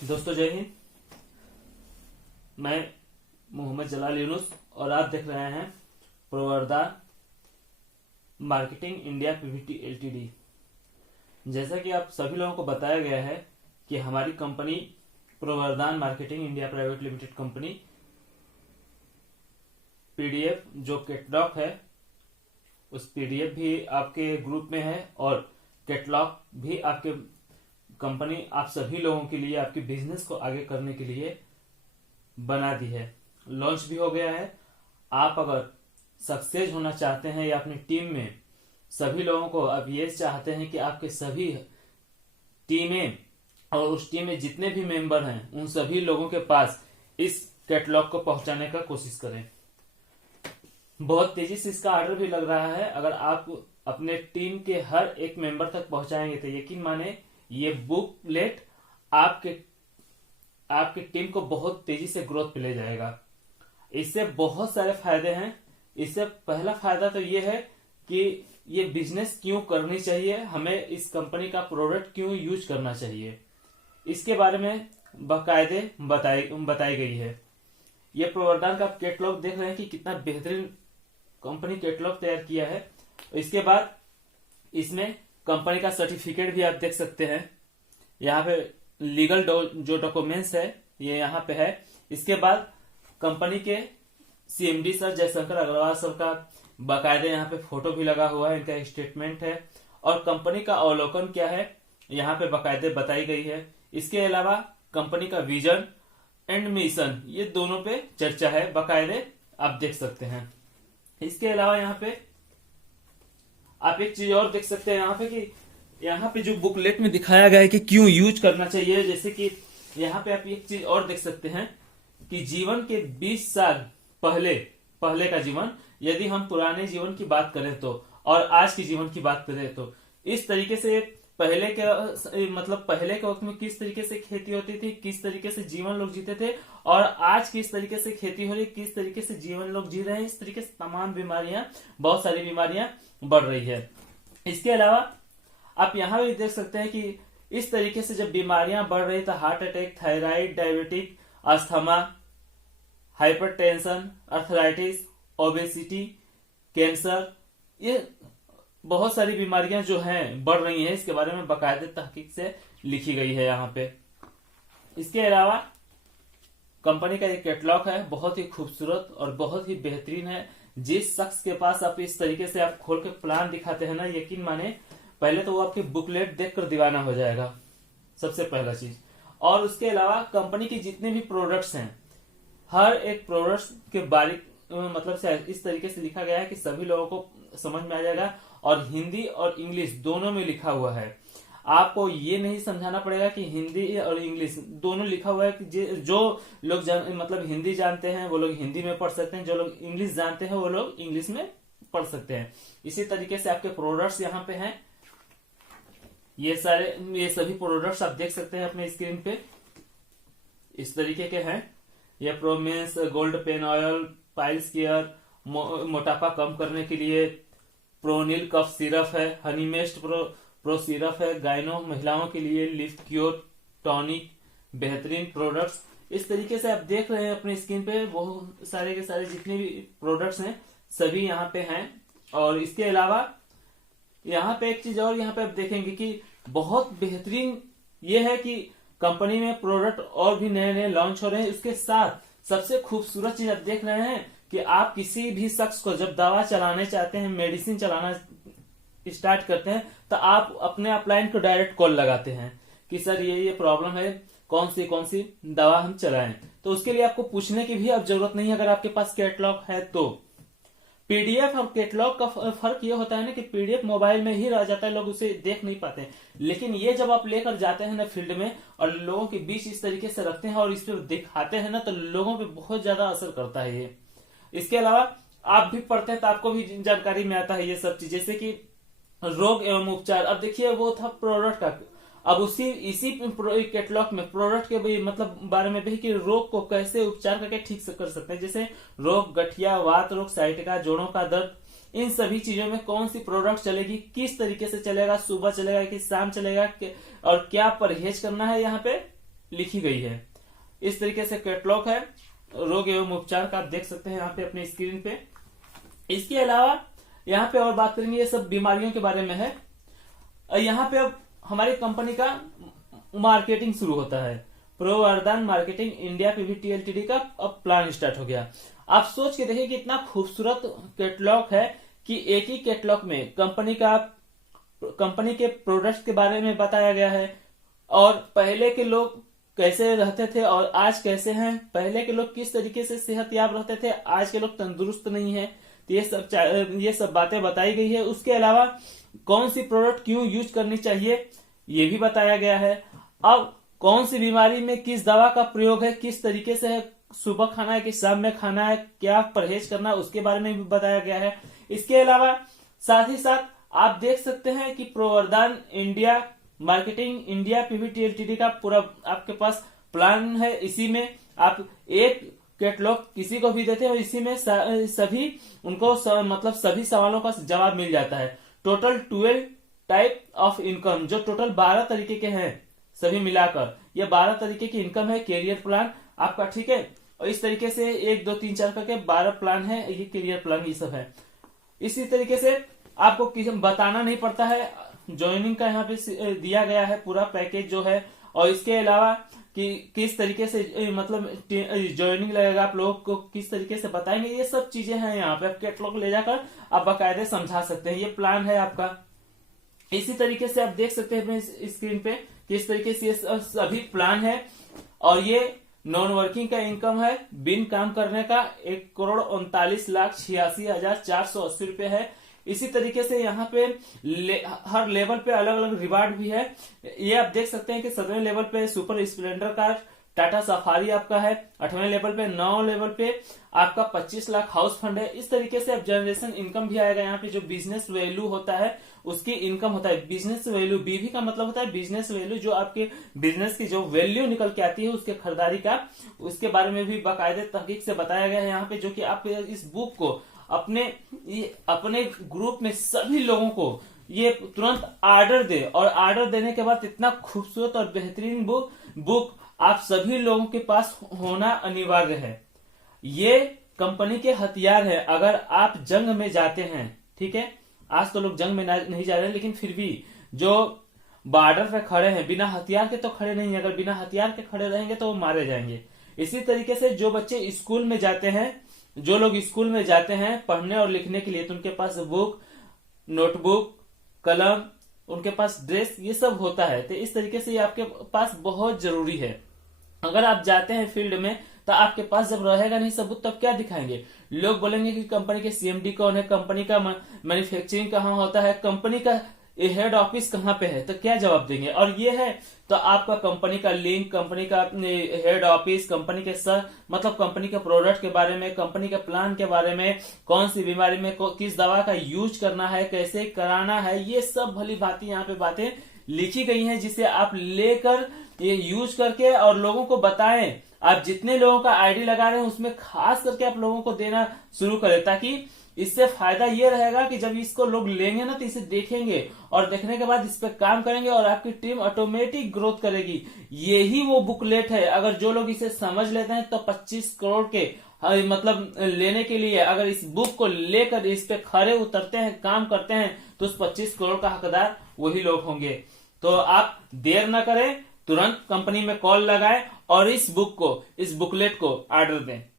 दोस्तों जय हिंद। मैं मोहम्मद जलाल यूनुस और आप देख रहे हैं प्रवर्धन मार्केटिंग इंडिया पीवीटी एलटीडी। जैसा कि आप सभी लोगों को बताया गया है कि हमारी कंपनी प्रवर्धन marketing India private limited company PDF जो कैटलॉग है उस पीडीएफ भी आपके ग्रुप में है और कैटलॉग भी आपके कंपनी आप सभी लोगों के लिए आपके बिजनेस को आगे करने के लिए बना दी है। लॉन्च भी हो गया है। आप अगर सक्सेस होना चाहते हैं या अपनी टीम में सभी लोगों को आप ये चाहते हैं कि आपके सभी टीमें और उस टीम में जितने भी मेंबर हैं उन सभी लोगों के पास इस कैटलॉग को पहुंचाने का कोशिश करें। बहुत तेजी से इसका ऑर्डर भी लग रहा है। अगर आप अपने टीम के हर एक मेंबर तक पहुंचाएंगे तो यकीन माने ये बुकलेट आपके टीम को बहुत तेजी से ग्रोथ पे ले जाएगा। इससे बहुत सारे फायदे हैं। इससे पहला फायदा तो ये है कि ये बिजनेस क्यों करनी चाहिए, हमें इस कंपनी का प्रोडक्ट क्यों यूज करना चाहिए, इसके बारे में बाकायदे बताई गई है। ये प्रवर्धन का कैटलॉग देख रहे हैं कि कितना बेहतरीन कंपनी कैटलॉग तैयार किया है। इसके बाद इसमें कंपनी का सर्टिफिकेट भी आप देख सकते हैं। यहाँ पे लीगल जो डॉक्यूमेंट्स है ये यहाँ पे है। इसके बाद कंपनी के CMD sir Jaishankar Agarwal sir का बाकायदे यहाँ पे फोटो भी लगा हुआ है, इनका स्टेटमेंट है और कंपनी का अवलोकन क्या है यहाँ पे बाकायदे बताई गई है। इसके अलावा कंपनी का विजन एंड मिशन ये दोनों पे चर्चा है, बाकायदे आप देख सकते हैं। इसके अलावा यहाँ पे आप एक चीज और देख सकते हैं यहाँ पे कि यहाँ पे जो बुकलेट में दिखाया गया है कि क्यों यूज करना चाहिए। जैसे कि यहाँ पे आप एक चीज और देख सकते हैं कि जीवन के 20 साल पहले का जीवन, यदि हम पुराने जीवन की बात करें तो और आज के जीवन की बात करें तो इस तरीके से पहले के वक्त में किस तरीके से खेती होती थी, किस तरीके से जीवन लोग जीते थे और आज किस तरीके से खेती हो रही, किस तरीके से जीवन लोग जी रहे हैं। इस तरीके से तमाम बीमारियां, बहुत सारी बीमारियां बढ़ रही है। इसके अलावा आप यहाँ भी देख सकते हैं कि इस तरीके से जब बीमारियां बढ़ रही तो heart attack, thyroid, diabetic, asthma, hypertension, arthritis, obesity, cancer, ये बहुत सारी बीमारियां जो हैं बढ़ रही हैं। इसके बारे में बाकायदे तहकीक से लिखी गई है यहाँ पे। इसके अलावा कंपनी का एक कैटलॉग है, बहुत ही खूबसूरत और बहुत ही बेहतरीन है। जिस शख्स के पास आप इस तरीके से आप खोल के प्लान दिखाते हैं ना, यकीन माने पहले तो वो आपकी बुकलेट देखकर दीवाना हो जाएगा, सबसे पहला चीज। और उसके अलावा कंपनी की जितने भी प्रोडक्ट्स हैं, हर एक प्रोडक्ट्स के बारीक से इस तरीके से लिखा गया है कि सभी लोगों को समझ में आ जाएगा और हिंदी और इंग्लिश दोनों में लिखा हुआ है। आपको ये नहीं समझाना पड़ेगा कि हिंदी और इंग्लिश दोनों लिखा हुआ है कि जो लोग हिंदी जानते हैं वो लोग हिंदी में पढ़ सकते हैं, जो लोग इंग्लिश जानते हैं वो लोग इंग्लिश में पढ़ सकते हैं। इसी तरीके से आपके प्रोडक्ट्स यहाँ पे हैं। ये सभी प्रोडक्ट्स आप देख सकते हैं अपने स्क्रीन पे, इस तरीके के हैं। ये प्रोमेंस gold pain oil, piles care, मोटापा कम करने के लिए प्रोनिल कफ सिरप है, हनीमेस्ट प्रो सिरप है, गायनो महिलाओं के लिए लिफ्ट क्योर टॉनिक, बेहतरीन प्रोडक्ट्स। इस तरीके से आप देख रहे हैं अपने स्क्रीन पे बहुत सारे के सारे जितने भी प्रोडक्ट्स हैं सभी यहाँ पे हैं। और इसके अलावा यहाँ पे एक चीज और यहाँ पे आप देखेंगे कि बहुत बेहतरीन ये है कि कंपनी में प्रोडक्ट और भी नए नए लॉन्च हो रहे हैं। इसके साथ सबसे खूबसूरत चीज आप देख रहे हैं कि आप किसी भी शख्स को जब दवा चलाने चाहते हैं, मेडिसिन चलाना स्टार्ट करते हैं तो आप अपने अपलाइन को डायरेक्ट कॉल लगाते हैं कि सर ये प्रॉब्लम है, कौन सी दवा हम चलाएं। तो उसके लिए आपको पूछने की भी अब जरूरत नहीं है अगर आपके पास कैटलॉग है तो। पीडीएफ और कैटलॉग का फर्क ये होता है ना कि पीडीएफ मोबाइल में ही रह जाता है, लोग उसे देख नहीं पाते हैं। लेकिन ये जब आप लेकर जाते हैं ना फील्ड में और लोगों के बीच इस तरीके से रखते हैं और इस पर दिखाते हैं ना तो लोगों पे बहुत ज्यादा असर करता है ये। इसके अलावा आप भी पढ़ते हैं तो आपको भी जानकारी में आता है ये सब चीज, जैसे कि रोग एवं उपचार। अब देखिए वो था प्रोडक्ट का, अब इसी कैटलॉग में प्रोडक्ट के बारे में भी कि रोग को कैसे उपचार करके ठीक से कर सकते हैं। जैसे रोग, गठिया, वात रोग, साइटिका, जोड़ों का दर्द, इन सभी चीजों में कौन सी प्रोडक्ट चलेगी, किस तरीके से चलेगा, सुबह चलेगा कि शाम चलेगा और क्या परहेज करना है यहाँ पे लिखी गई है। इस तरीके से कैटलॉग है रोग एवं उपचार का, आप देख सकते हैं यहाँ पे अपने स्क्रीन पे। इसके अलावा यहाँ पे और बात करेंगे, ये सब बीमारियों के बारे में है। यहाँ पे अब हमारी कंपनी का मार्केटिंग शुरू होता है। प्रवर्धन मार्केटिंग इंडिया पीवीटी एलटीडी का अब प्लान स्टार्ट हो गया। आप सोच के देखिए कि इतना खूबसूरत कैटलॉग है कि एक ही कैटलॉग में कंपनी के प्रोडक्ट्स के बारे में बताया गया है, और पहले के लोग कैसे रहते थे और आज कैसे हैं, पहले के लोग किस तरीके से सेहतयाब रहते थे, आज के लोग तंदुरुस्त नहीं है, तो ये सब बातें बताई गई है। उसके अलावा कौन सी प्रोडक्ट क्यों यूज करनी चाहिए ये भी बताया गया है। अब कौन सी बीमारी में किस दवा का प्रयोग है, किस तरीके से है, सुबह खाना है कि शाम में खाना है, क्या परहेज करना है, उसके बारे में भी बताया गया है। इसके अलावा साथ ही साथ आप देख सकते हैं कि प्रवर्धन India marketing India Pvt LTD का पूरा आपके पास प्लान है। इसी में आप एक कैटलॉग किसी को भी देते हैं और इसी में सभी उनको मतलब सभी सवालों का जवाब मिल जाता है। टोटल 12 टाइप ऑफ इनकम, जो टोटल 12 तरीके के हैं सभी मिलाकर, ये 12 तरीके की इनकम है। कैरियर प्लान आपका, ठीक है, और इस तरीके से 1 2 3 4 करके 12 प्लान है, ये कैरियर प्लान ये सब है। इसी तरीके से आपको बताना नहीं पड़ता है, ज्वाइनिंग का यहाँ पे दिया गया है पूरा पैकेज जो है, और इसके अलावा कि किस तरीके से मतलब ज्वाइनिंग लगेगा, आप लोगों को किस तरीके से बताएंगे, ये सब चीजें हैं यहाँ पे। आप कैटलॉग ले जाकर आप बाकायदे समझा सकते हैं। ये प्लान है आपका। इसी तरीके से आप देख सकते हैं अपने स्क्रीन पे किस तरीके से ये सभी प्लान है। और ये नॉन वर्किंग का इनकम है, बिन काम करने का 1,39,86,480 रुपए है। इसी तरीके से यहाँ पे हर लेवल पे अलग अलग रिवार्ड भी है। ये आप देख सकते हैं कि 7वें लेवल पे super Splendor car Tata safari आपका है, 8वें लेवल पे 9 लेवल पे आपका 25 लाख हाउस फंड है। इस तरीके से अब जनरेशन इनकम भी आएगा। यहाँ पे जो बिजनेस वैल्यू होता है उसकी इनकम होता है। बिजनेस वैल्यू, बीवी का मतलब होता है बिजनेस वैल्यू, जो आपके बिजनेस की जो वैल्यू निकल के आती है उसके खरीदारी का, उसके बारे में भी बाकायदे तहकीक से बताया गया है यहाँ पे। जो कि आप इस बुक को अपने ग्रुप में सभी लोगों को ये तुरंत ऑर्डर दे, और ऑर्डर देने के बाद इतना खूबसूरत और बेहतरीन बुक आप सभी लोगों के पास होना अनिवार्य है। ये कंपनी के हथियार है। अगर आप जंग में जाते हैं, ठीक है, आज तो लोग जंग में नहीं जा रहे, लेकिन फिर भी जो बॉर्डर पे खड़े हैं बिना हथियार के तो खड़े नहीं है। अगर बिना हथियार के खड़े रहेंगे तो वो मारे जाएंगे। इसी तरीके से जो बच्चे स्कूल में जाते हैं, जो लोग स्कूल में जाते हैं पढ़ने और लिखने के लिए, तो उनके पास बुक, नोटबुक, कलम, उनके पास ड्रेस, ये सब होता है। तो इस तरीके से ये आपके पास बहुत जरूरी है। अगर आप जाते हैं फील्ड में तो आपके पास जब रहेगा नहीं सबूत, तब क्या दिखाएंगे? लोग बोलेंगे कि कंपनी के सीएमडी कौन है, कंपनी का मैन्युफैक्चरिंग कहाँ होता है, कंपनी का हेड ऑफिस कहाँ पे है, तो क्या जवाब देंगे? और ये है तो आपका कंपनी का लिंक, कंपनी का हेड ऑफिस, कंपनी के मतलब कंपनी के प्रोडक्ट के बारे में, कंपनी के प्लान के बारे में, कौन सी बीमारी में किस दवा का यूज करना है, कैसे कराना है, ये सब भली भांति यहाँ पे बातें लिखी गई हैं, जिसे आप लेकर ये यूज करके और लोगों को बताएं। आप जितने लोगों का आईडी लगा रहे हैं उसमें खास करके आप लोगों को देना शुरू करें, ताकि इससे फायदा ये रहेगा कि जब इसको लोग लेंगे ना तो इसे देखेंगे और देखने के बाद इस पर काम करेंगे और आपकी टीम ऑटोमेटिक ग्रोथ करेगी। यही वो बुकलेट है। अगर जो लोग इसे समझ लेते हैं तो 25 करोड़ के मतलब लेने के लिए अगर इस बुक को लेकर इस पे खड़े उतरते हैं, काम करते हैं, तो उस 25 करोड़ का हकदार वही लोग होंगे। तो आप देर न करें, तुरंत कंपनी में कॉल लगाएं और इस बुकलेट को ऑर्डर दें।